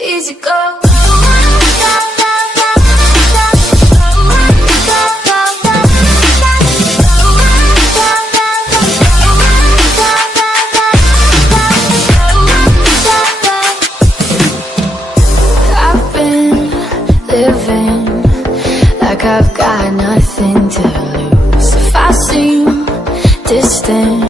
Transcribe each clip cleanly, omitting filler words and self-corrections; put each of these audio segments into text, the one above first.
easy go. I've been living like I've got nothing to lose. If I seem distant,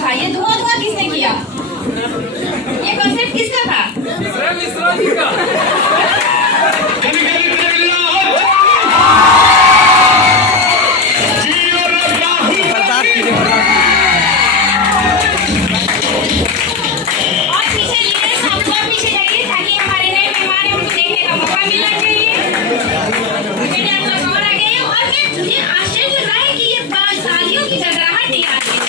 था ये धुआं धुआं किसने किया? ये कॉन्सेप्ट किसका था? और पीछे लीडर्स आपको पीछे जाइए ताकि हमारे नए मेहमान हैं उनको देखने का मौका मिलना चाहिए। बेटे आप लोग और आगे हैं और मुझे आश्चर्य रहा है कि ये तालियों की गड़गड़ाहट नहीं आ रही है।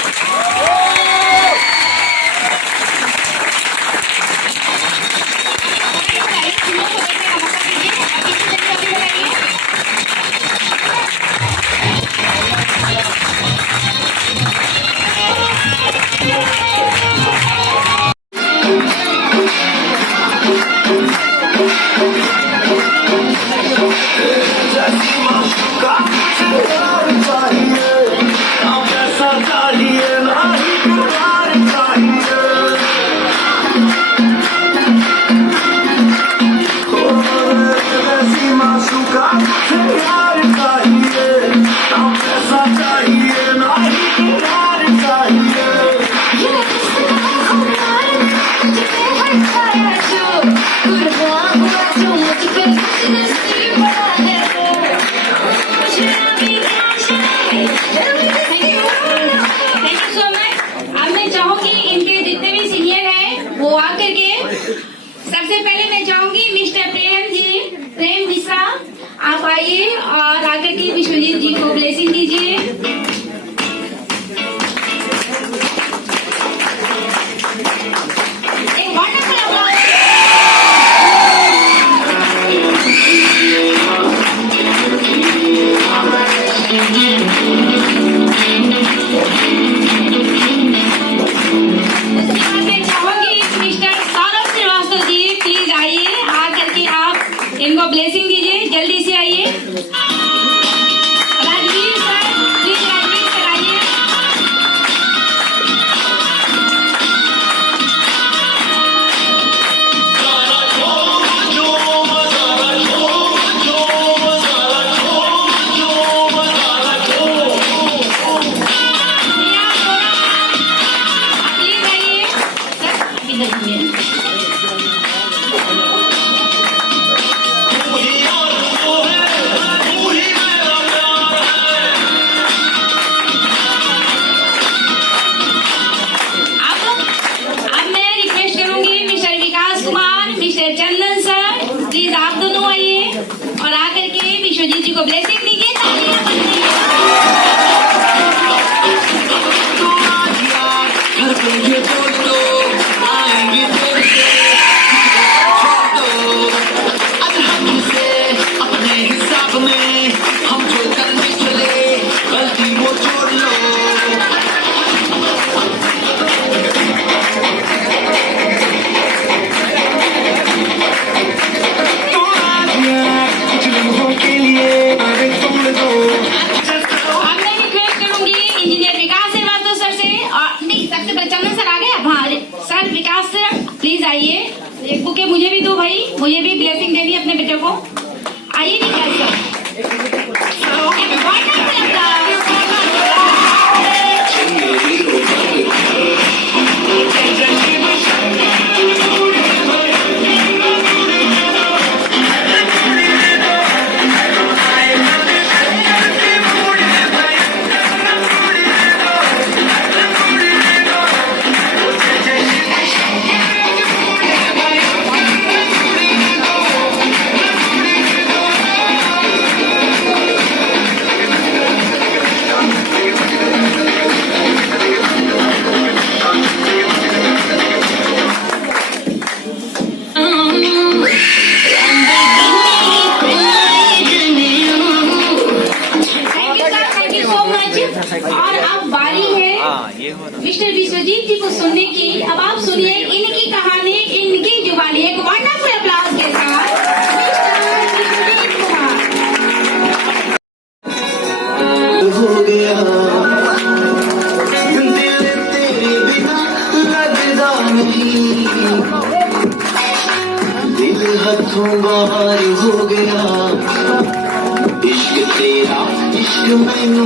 ऐसा चाहिए ना ही प्यार चाहिए थैंक यू सो मच। अब मैं चाहूंगी इनके जितने भी सीनियर हैं वो आकर के सबसे पहले मैं चाहूंगी मिस्टर प्रेम मिश्रा आप आइए और आकर के विश्वजीत जी को ब्लेसिंग दीजिए। एक wonderful applause। मैं चाहूंगी मिस्टर सौरभ श्रीवास्तव जी प्लीज आइए आकर के आप इनको ब्लेसिंग दीजिए, जल्दी से आइए। Rajveer sir please, Rajveer sir आइए। प्लीज आइए सर, अभी तक अब मैं रिक्वेस्ट करूंगी mister Vikas Kumar, mister Chandan sir please आप दोनों आइए और आकर के विश्वजीत जी को ब्लेसिंग दीजिए। तालियां बजाइए। घर पे ये बोल दो आएंगे फिर से छोड़ दो अब हमसे अपने हिसाब में हम जो करने चले गलती वो छोड़ लो तो आज कुछ लम्हों के लिए आगे छोड़ दो अब मैं रिक्वेस्ट करूंगी इंजीनियर विकास श्रीवास्तव सर से और नहीं सबसे पहले चंदन सर आ गए। हाँ सर, विकास सर प्लीज आइए, एक बुके मुझे भी दो भाई, मुझे भी ब्लेसिंग देनी है अपने बेटे को। आइए विकास सर। एक wonderful applause। Thank you so much. और अब बारी है मिस्टर विश्वजीत जी को सुनने की। अब आप सुनिए इनकी कहानी इनकी जुबानी, एक वंडरफुल अप्लॉज के साथ मिस्टर विश्वजीत कुमार। हो गया दिल तेरे बिना लगदा नहीं दिल हथों बाहर हो गया इश्क तेरा इश्क मैनू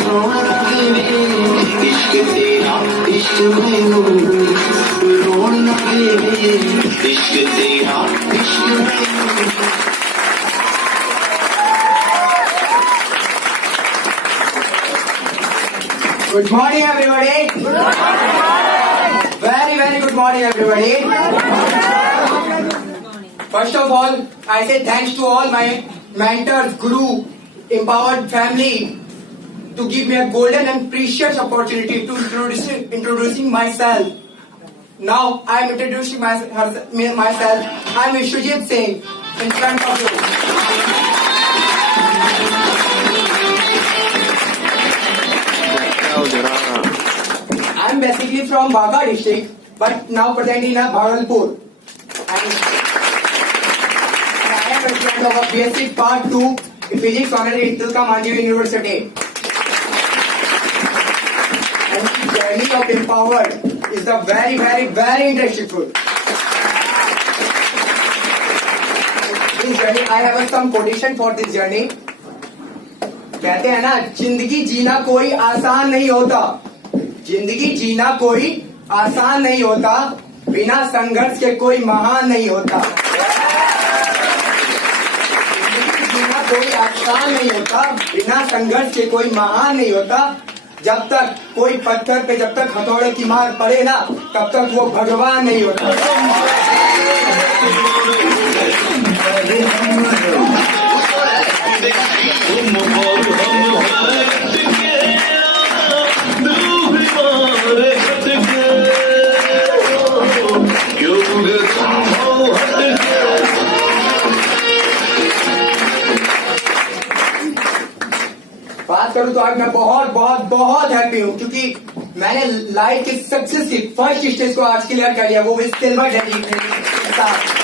सोना लगे इश्क तेरा इश्क मैनू रोन लगे इश्क तेरा इश्क मैनू Good morning, everybody. Very good morning, everybody. First of all, I say thanks to all my mentors, guru, empowered family to give me a golden and precious opportunity to introducing myself. Now I am introducing myself. I am Vishwajit Singh in front of you. I am basically from Baga district, but now present in Bhagalpur. And I am a student of a BSc Part 2 in Physics Honors in Tilka Manjiva University. And the journey of Empowered is the very interesting. This journey, I have some quotation for this journey. कहते हैं ना, जिंदगी जीना कोई आसान नहीं होता, जिंदगी जीना कोई आसान नहीं होता, बिना संघर्ष के कोई महान नहीं होता। जिंदगी जीना कोई आसान नहीं होता, बिना संघर्ष के कोई महान नहीं होता। जब तक कोई पत्थर पे जब तक हथौड़े की मार पड़े ना, तब तक वो भगवान नहीं होता। बात करूं तो आज मैं बहुत बहुत बहुत हैप्पी हूं, क्योंकि मैंने लाइफ की सक्सेस की फर्स्ट स्टेज को आज क्लियर कर लिया, वो भी सिल्वर डेजिग्नेशन के साथ।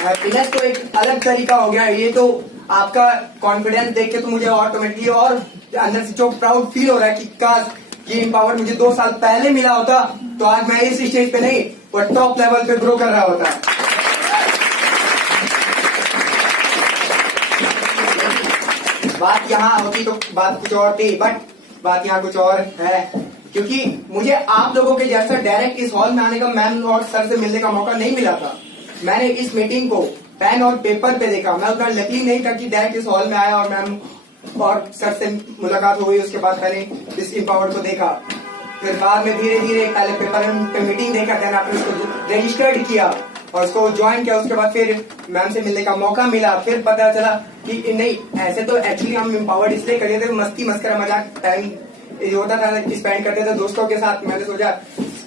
हैप्पीनेस तो एक अलग तरीका हो गया। ये तो आपका कॉन्फिडेंस देख के तो मुझे ऑटोमेटिकली और अंदर से जो प्राउड फील हो रहा है कि काश ये एम्पावर मुझे 2 साल पहले मिला होता तो आज मैं इस स्टेज पे नहीं, पर टॉप लेवल पे ग्रो कर रहा होता। बात यहाँ होती तो बात कुछ और थी, बट बात यहाँ कुछ और है, क्योंकि मुझे आप लोगों के जैसा डायरेक्ट इस हॉल में आने का, मैम और सर से मिलने का मौका नहीं मिला था। मैंने इस मीटिंग को पेन और पेपर पे देखा। मैं उतना लकी नहीं था कि डायरेक्ट इस हॉल में आया और मैम और सर से मुलाकात हुई। उसके बाद मैंने इस एम्पावर्ड को देखा, फिर बाद में धीरे धीरे पहले पेपर पे मीटिंग देखा, देन आपने उसको रजिस्टर्ड किया और उसको ज्वाइन किया। उसके बाद फिर मैम से मिलने का मौका मिला, फिर पता चला कि नहीं, ऐसे तो एक्चुअली हम एम्पावर्ड इसलिए कर रहे थे, मस्ती मस्करा मजाक टाइम होता था, स्पेंड करते थे दोस्तों के साथ। मैंने सोचा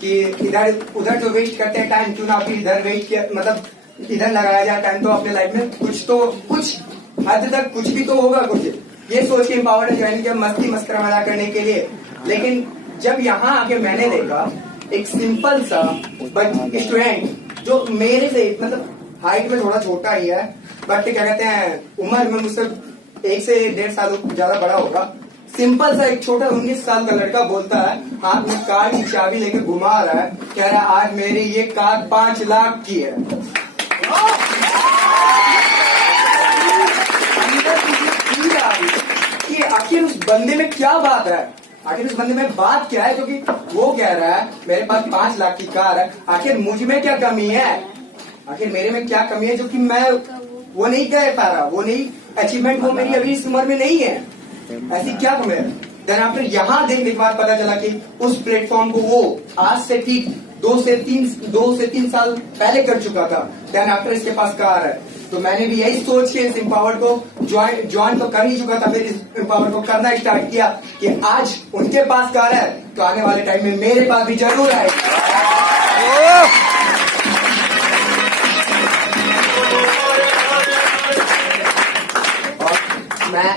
कि इधर उधर जो वेस्ट करते हैं टाइम, क्यों ना फिर इधर वेस्ट किया, मतलब इधर लगाया जाए टाइम, तो अपने लाइफ में कुछ हद तक कुछ भी तो होगा कुछ, ये सोच के एम्पावर्ड ज्वाइन किया, मस्ती मस्करा मजाक करने के लिए। लेकिन जब यहाँ आके मैंने देखा एक सिंपल सा स्टूडेंट जो मेरे से मतलब हाइट में थोड़ा छोटा ही है, बट क्या कहते हैं उम्र में मुझसे 1 से 1.5 साल ज्यादा बड़ा होगा, सिंपल सा एक छोटा 19 साल का लड़का बोलता है, हाथ में कार की चाबी लेके घुमा रहा है, कह रहा है आज मेरी ये कार 5 लाख की है। कि आखिर उस बंदे में क्या बात है, आखिर उस बंदे में बात क्या है, क्योंकि वो कह रहा है मेरे पास 5 लाख की कार है, आखिर मुझ में क्या कमी है, आखिर मेरे में क्या कमी है जो कि मैं वो नहीं कह पा रहा, वो नहीं अचीवमेंट वो मेरी अभी इस उम्र में नहीं है, ऐसी क्या कमी है। देन आफ्टर यहाँ देखने के बाद पता चला कि उस प्लेटफॉर्म को वो आज से ठीक 2 से 3 साल पहले कर चुका था। देन आफ्टर इसके पास कार है, तो मैंने भी यही सोच के इस एम्पावर्ड को ज्वाइन तो कर ही चुका था, फिर इस एम्पावर्ड को करना स्टार्ट किया कि आज उनके पास कार है तो आने वाले टाइम में मेरे पास भी जरूर आएगा।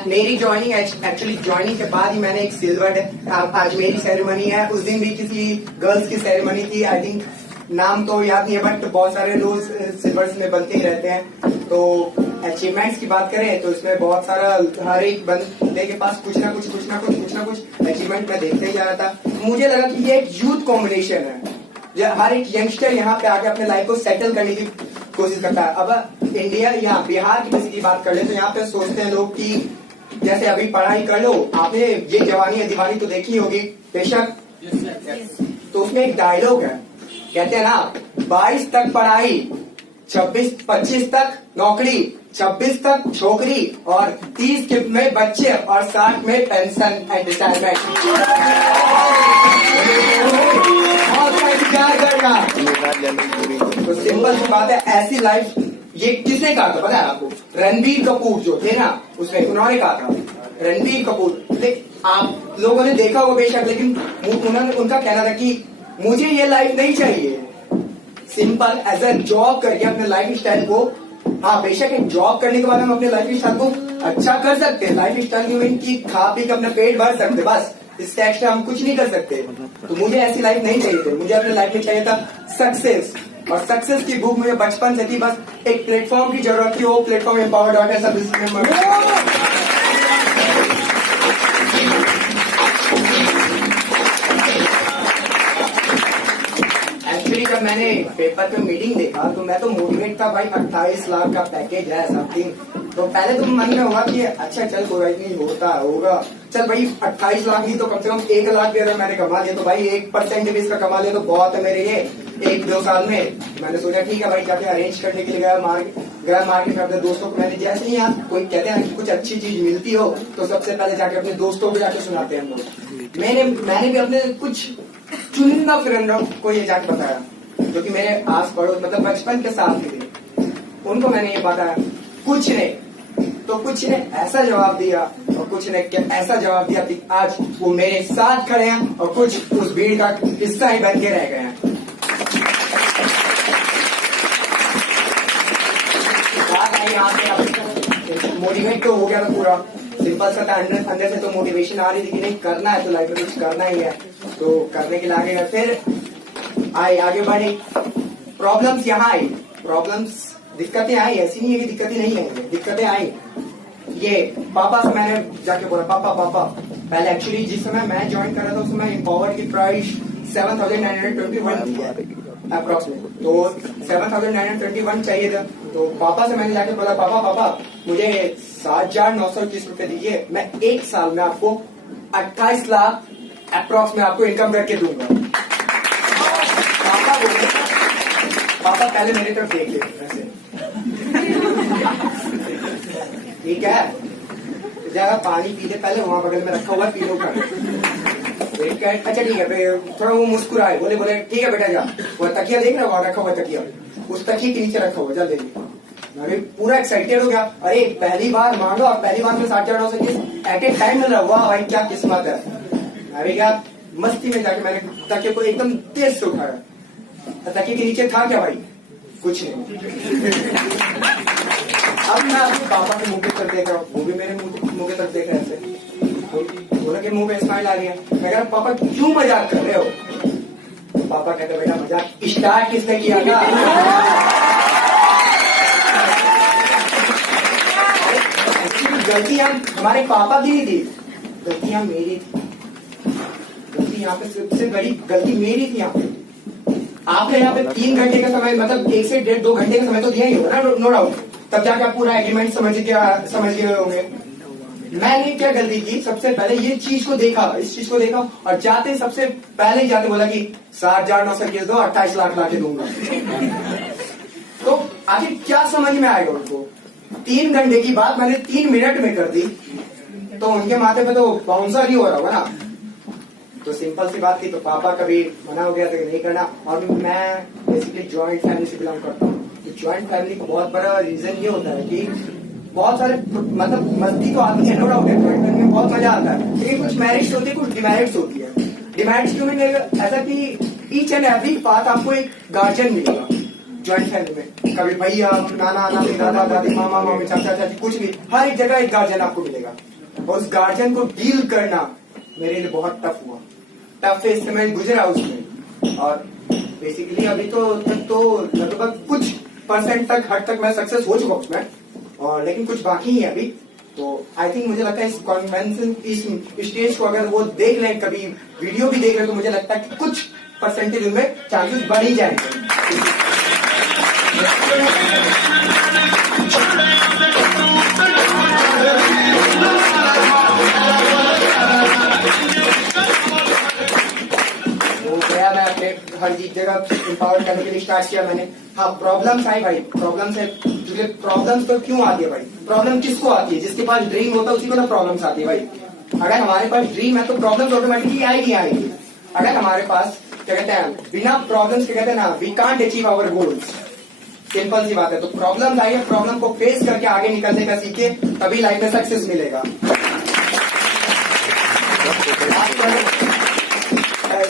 मेरी ज्वाइनिंग एक्चुअली ज्वाइनिंग के बाद ही मैंने एक सिल्वर, आज मेरी सेरेमनी है, उस दिन भी किसी गर्ल्स की सेरेमनी थी, आई थिंक नाम तो याद नहीं है, बट बहुत सारे रोज सिल्वर्स में बनते ही रहते हैं। तो अचीवमेंट्स की बात करें तो इसमें बहुत सारा हर एक बंदे के पास कुछ ना कुछ अचीवमेंट मैं देखते ही जा रहा था। मुझे लगा कि ये एक यूथ कॉम्बिनेशन है, हर एक यंगस्टर यहाँ पे आके अपने लाइफ को सेटल करने की कोशिश करता है। अब इंडिया या बिहार की किसी की बात कर ले तो यहाँ पे सोचते हैं लोग कि जैसे अभी पढ़ाई कर लो, आपने ये जवानी है दीवानी तो देखी होगी बेशक, तो उसमें एक डायलॉग है, कहते हैं ना 22 तक पढ़ाई, 25 तक नौकरी, 26 तक छोकरी और 30 में बच्चे और 60 में पेंशन एंड रिटायरमेंट। तो सिंपल सी बात है, ऐसी लाइफ ये किसने कहा था पता है आपको? रणबीर कपूर जो थे ना उसमें उन्होंने कहा था, रणबीर कपूर, आप लोगों ने देखा होगा बेशक, लेकिन उन्होंने उनका कहना था कि मुझे ये लाइफ नहीं चाहिए, सिंपल एज अ जॉब करके अपने लाइफ स्टाइल को, हाँ बेशक एक जॉब करने के बाद हम अपने लाइफ स्टाइल को अच्छा कर सकते हैं, लाइफ स्टाइल में की खा पी के अपना पेट भर सकते, बस इससे एक्स्ट्रा हम कुछ नहीं कर सकते। तो मुझे ऐसी लाइफ नहीं चाहिए थी, मुझे अपने लाइफ में चाहिए था सक्सेस, और सक्सेस की भूख मुझे बचपन से थी, बस एक प्लेटफॉर्म की जरूरत थी, वो प्लेटफॉर्म एम्पावर्ड एक्चुअली जब मैंने पेपर पे मीटिंग देखा तो मैं तो मोटिवेट था, भाई 28 लाख का पैकेज है समथिंग, तो पहले तो मन में हुआ कि अच्छा चल कोई नहीं होता होगा, चल भाई 28 लाख नहीं तो कम से कम 1 लाख भी अगर मैंने कमा लिया तो भाई 1% भी इसका कमा लिया तो बहुत है मेरे लिए 1-2 साल में। मैंने सोचा ठीक है भाई, जाके अरेंज करने के लिए गया मार्केट में अपने दोस्तों को। मैंने जैसे ही यहाँ कोई कहते हैं कि कुछ अच्छी चीज मिलती हो तो सबसे पहले जाके अपने दोस्तों को जाके सुनाते हैं हम लोग। मैंने भी अपने कुछ चुनिंदा फ्रेंडों को ये जाके बताया जो कि मेरे आस पड़ोस मतलब बचपन के साथ ही थे, उनको मैंने ये बताया। कुछ ने ऐसा जवाब दिया और कुछ ने ऐसा जवाब दिया कि आज वो मेरे साथ खड़े हैं और कुछ उस भीड़ का हिस्सा ही बन के रह गए हैं। बात आई यहाँ पे मोटिवेट तो हो गया था पूरा, सिंपल सा था। अंदर से तो मोटिवेशन आ रही थी कि नहीं करना है तो लाइफ में कुछ करना ही है, तो करने के लिए आगे गए। फिर आगे बढ़े, प्रॉब्लम्स यहाँ आई, प्रॉब्लम्स दिक्कतें आई, ऐसी नहीं है कि दिक्कतें नहीं आई, दिक्कतें आई। ये पापा से मैंने जाके बोला पापा पहले एक्चुअली जिस समय मैं ज्वाइन कर रहा था उस समय इम्पावर्ड की प्राइस 7,921 थी अप्रोक्सीमेट, तो 7,921 चाहिए था। तो पापा से मैंने जाके बोला पापा मुझे 7,921 रुपए दीजिए, मैं 1 साल में आपको 28 लाख अप्रोक्स में आपको इनकम करके दूंगा। पापा बोले, पापा पहले मेरी तरफ देख ले ठीक है, जगह पानी पी ले पहले, वहां बगल में रखा हुआ पी लो कर। अच्छा ठीक है, थोड़ा वो मुस्कुराए, बोले ठीक है बेटा जा, वो तकिया देख रहा वहां रखा हुआ तकिया, उस तकिए के नीचे रखा हुआ, जल्दी। मैं पूरा एक्साइटेड हो गया, अरे पहली बार मांगो और पहली बार में 7,921 एट ए टाइम मिल रहा, वाह भाई क्या किस्मत है। अरे क्या मस्ती में जाके मैंने तकिए को एकदम तेज से उठाया, तकिए के नीचे था क्या भाई, कुछ नहीं। अब मैं अपने पापा के मुंह की तरफ देख रहा हूँ, वो भी मेरे मुंह की तरफ देख रहे हैं, बोला कि मुंह पे स्माइल आ रही है। मैं कह रहा पापा क्यों मजाक कर रहे हो, तो पापा कहते बेटा मजाक स्टार्ट किसने किया था। गलतियां हमारे पापा की नहीं थी, गलतियां मेरी थी, गलती यहाँ पे सबसे बड़ी गलती मेरी थी। यहाँ पे आपने यहाँ पे 3 घंटे का समय मतलब 1 से 1.5-2 घंटे का समय तो दिया ही होगा ना, नो डाउट, तब जाके आप पूरा एग्रीमेंट समझ गए होंगे। मैंने क्या गलती की, सबसे पहले ये चीज को देखा, इस चीज को देखा और जाते सबसे पहले ही जाते बोला कि 7,921 दो, 28 लाख ला के दूंगा। तो आखिर क्या समझ में आएगा उनको, 3 घंटे की बात मैंने 3 मिनट में कर दी, तो उनके माथे पे तो बाउंसर ही हो रहा होगा ना। तो सिंपल सी बात थी, तो पापा कभी मना हो गया था कि नहीं करना। और मैं बेसिकली ज्वाइंट फैमिली से बिलोंग करता हूँ, तो ज्वाइंट फैमिली का बहुत बड़ा रीजन ये होता है कि बहुत सारे मतलब मस्ती तो आती है, नो डाउट है, ज्वाइंट फैमिली में बहुत मजा आता है, लेकिन कुछ मेरिट्स होती है, कुछ डिमेरिट्स होती है। डिमेरिट्स क्यों नहीं, ऐसा कि ईच एंड एवरी बात आपको एक गार्जियन मिलेगा ज्वाइंट फैमिली में, कभी भैया नाना नानी दादा दादी मामा मामी चाचा चाची कुछ भी, हर एक जगह एक गार्जियन आपको मिलेगा। और उस गार्जियन को डील करना मेरे लिए बहुत टफ हुआ, टफ फेज से मैं गुजरा उसमें। और बेसिकली अभी तो लगभग कुछ % तक हद तक मैं सक्सेस हो चुका उसमें, और लेकिन कुछ बाकी है अभी। तो आई थिंक मुझे लगता है इस कॉन्वेंशन इस स्टेज को अगर वो देख लें, कभी वीडियो भी देख लें, तो मुझे लगता है कि कुछ % उनमें चांसेस बढ़ ही जाएंगे। हर जगह इंपावर करने के लिए स्टार्ट किया मैंने। हाँ प्रॉब्लम्स आई भाई, प्रॉब्लम्स है, प्रॉब्लम्स तो क्यों आती है भाई, प्रॉब्लम किसको आती है, जिसके पास ड्रीम होता है उसी को ना प्रॉब्लम्स आती है भाई। अगर हमारे पास ड्रीम है तो प्रॉब्लम्स ऑटोमेटिकली आएगी। अगर हमारे पास क्या कहते हैं बिना प्रॉब्लम्स के कहते हैं ना, we can't achieve our goals, simple सी बात है। तो प्रॉब्लम आई है, प्रॉब्लम को फेस करके आगे निकलने का सीखे, तभी लाइफ में सक्सेस मिलेगा।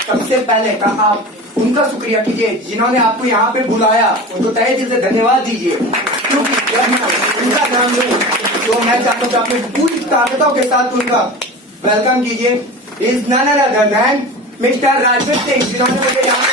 सबसे पहले कहा आप उनका शुक्रिया कीजिए जिन्होंने आपको यहाँ पे बुलाया, उनको तहे दिल से धन्यवाद दीजिए, क्योंकि जब मैं उनका नाम लूं तो मैं चाहता हूँ कि आपने पूरी ताकतों के साथ उनका वेलकम कीजिए। Is none other than mister Rajveer Singh, जिन्होंने मुझे यहाँ पे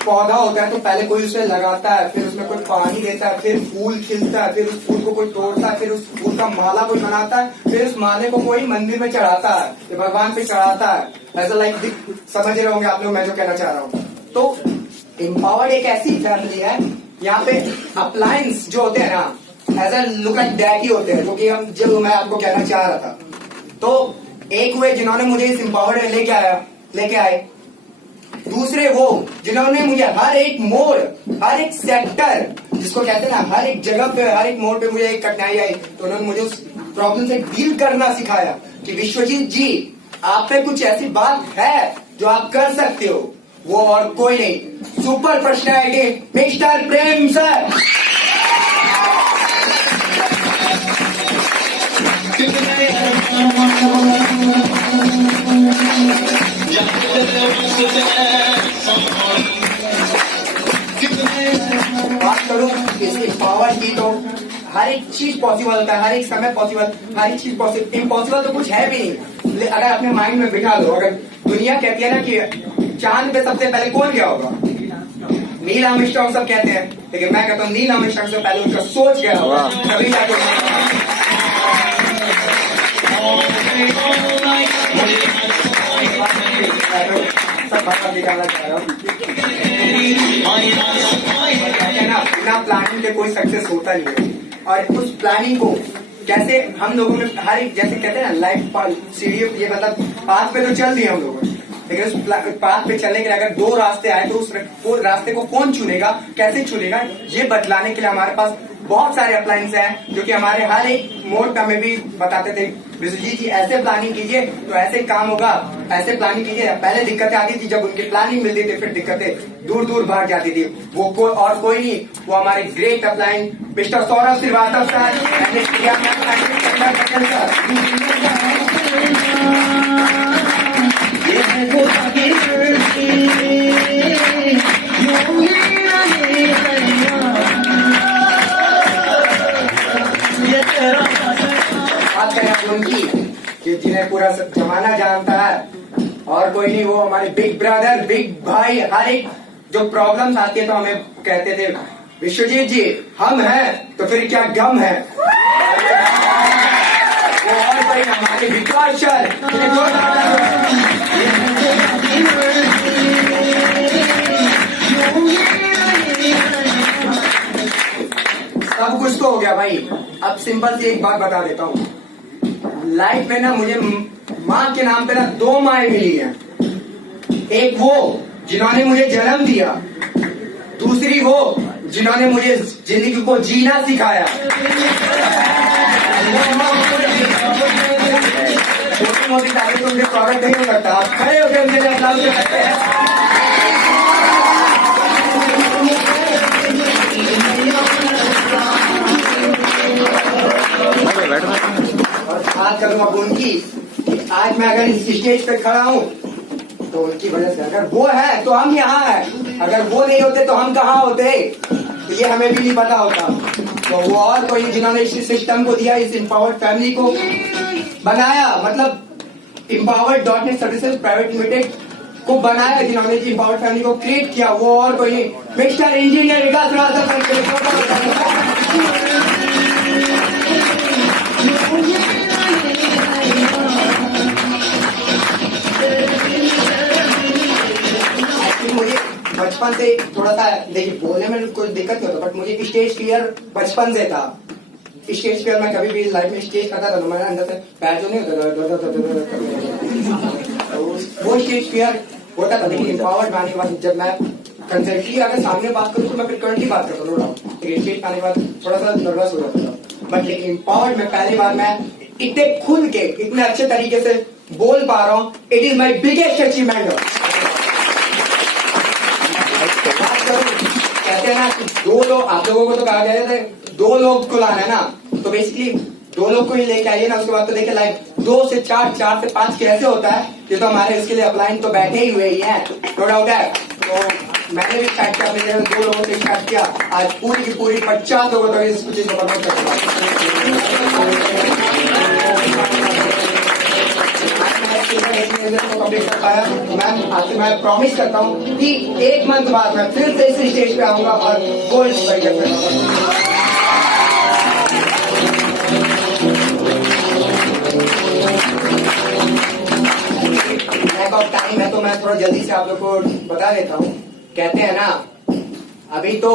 एक पौधा होता है तो पहले कोई उसे लगाता है, फिर उसमें कोई पानी देता है, फिर फूल खिलता है, फिर उस फूल को कोई तोड़ता है, फिर उस फूल का माला कोई बनाता है, फिर उस माले को कोई मंदिर में चढ़ाता है, फिर भगवान पे चढ़ाता है। ऐसा लाइक समझ रहे होंगे आप लोग मैं जो कहना चाह रहा हूँ। तो एम्पावर्ड एक ऐसी फैमिली है, यहाँ पे अप्लायंस जो होते हैं ना as a look at that ही होते हैं, जो मैं आपको कहना चाह रहा था। तो एक वे जिन्होंने मुझे इस एम्पावर्ड में लेके आए, दूसरे वो जिन्होंने मुझे हर एक मोड़, हर एक सेक्टर जिसको कहते हैं ना, हर एक जगह पे, हर एक मोड़ पे मुझे एक कठिनाई आई तो उन्होंने मुझे उस प्रॉब्लम से डील करना सिखाया कि विश्वजीत जी आप पे कुछ ऐसी बात है जो आप कर सकते हो, वो और कोई नहीं, सुपर पर्सनैलिटी मिस्टर प्रेम सर। बात करूं इसकी पावर की तो हर एक चीज पॉसिबल होता है, हर एक समय पॉसिबल, हर एक चीज पॉसिबल। इम्पॉसिबल तो कुछ है भी नहीं, अगर अपने माइंड में बिठा लो। अगर दुनिया कहती है ना कि चांद पे सबसे पहले कौन गया होगा, नील आर्मस्ट्रांग सब कहते हैं, लेकिन मैं कहता हूँ नील आर्मस्ट्रांग से पहले उनका सोच गया होगा, तभी जाके सब बात निकालना चाह रहा हूँ। बिना प्लानिंग के कोई सक्सेस होता नहीं है, और उस प्लानिंग को कैसे हम लोगों ने हर एक, जैसे कहते हैं ना लाइफ सीढ़ी, ये मतलब पाथ पे तो चल दिए हम लोगों ने, लेकिन उस पाथ पे चलने के लिए अगर दो रास्ते आए तो उस रास्ते को कौन चुनेगा, कैसे चुनेगा, ये बतलाने के लिए हमारे पास बहुत सारे अप्लायंस हैं जो कि हमारे हर एक मोड पे हमें भी बताते थे, विश्वजीत जी ऐसे प्लानिंग कीजिए तो ऐसे काम होगा, ऐसे प्लानिंग कीजिए। पहले दिक्कतें आती थी, जब उनकी प्लानिंग मिलती थी फिर दिक्कतें दूर दूर भाग जाती थी। वो कोई नहीं, वो हमारे great appliance mister Saurabh Shrivastava बात करें आप उनकी कि जिन्हें पूरा जमाना जानता है, और कोई नहीं, वो हमारे बिग ब्रदर, बिग भाई। हर एक जो प्रॉब्लम्स आती है तो हमें कहते थे विश्वजीत जी हम हैं तो फिर क्या गम है, वो और कोई हमारे विकास सर, सब कुछ तो हो गया भाई। अब सिंपल सी एक बात बता देता हूँ, लाइफ में ना मुझे माँ के नाम पे ना दो माएँ मिली हैं। एक वो जिन्होंने मुझे जन्म दिया, दूसरी वो जिन्होंने मुझे जिंदगी को जीना सिखाया। छोटी मोटी तारीफ तो उनके स्वागत नहीं हो सकता, आप खड़े होकर उनके लिए अप्लाउज करते हैं। और बात करूं अब उनकी, आज मैं अगर इस स्टेज पे खड़ा हूं तो उनकी वजह से, अगर वो है तो हम यहाँ हैं, अगर वो नहीं होते तो हम कहाँ होते, तो ये हमें भी नहीं पता होता। तो वो और कोई जिन्होंने इस सिस्टम को दिया, इस एम्पावर्ड फैमिली को बनाया, मतलब empowered.net सर्विसेज प्राइवेट लिमिटेड को बनाया, जिन्होंने एम्पावर्ड फैमिली को क्रिएट किया, वो और कोई नहीं, मिस्टर इंजीनियर विकास मुझे बचपन से थोड़ा सा, देखिए बोलने में कोई दिक्कत नहीं होता, बट मुझे स्टेज फियर बचपन से था। स्टेज फियर मैं कभी भी लाइफ में स्टेज करता था तो मेरे अंदर से पैर जो नहीं होता, वो स्टेज फियर होता था। लेकिन एम्पावर्ड आने के बाद जब मैं कंसल्टी अगर सामने बात करूँ तो मैं फिर करंटली बात करता हूँ, लेकिन स्टेज आने के बाद थोड़ा सा नर्वस हो जाता था। बट लेकिन एम्पावर्ड में पहली बार मैं इतने खुल के, इतने अच्छे तरीके से बोल पा रहा हूँ, it is my biggest achievement. कहते हैं ना कि दो लोग, आप लोगों को तो कहा गया था दो लोग को लाना है ना, तो बेसिकली दो लोग को ही लेके आइए ना। उसके बाद तो देखिए लाइक 2 से 4, 4 से 5 कैसे होता है, ये तो हमारे इसके लिए अप्लाइन तो बैठे ही हुए ही हैं, नो डाउट है। तो मैंने भी स्टार्ट किया अपने जगह 2 लोगों से स्टार्ट किया, आज पूरी की पूरी 50 लोगों तक इस चीज को प्रमोट कर कंप्लीट कर पाया। मैं मैम आपसे मैं प्रॉमिस करता हूँ कि 1 मंथ बाद मैं फिर से इस स्टेज पे आऊंगा और गोल्ड मेडल करूंगा। टाइम है तो मैं थोड़ा जल्दी से आप लोग को बता देता हूँ। कहते हैं ना, अभी तो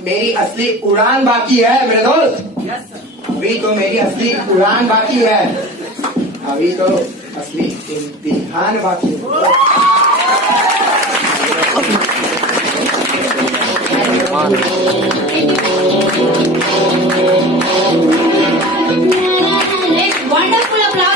मेरी असली उड़ान बाकी है मेरे दोस्त। अभी तो मेरी असली उड़ान बाकी है, अभी तो असली इम्तिहान बाकी है। Let's wonderful applause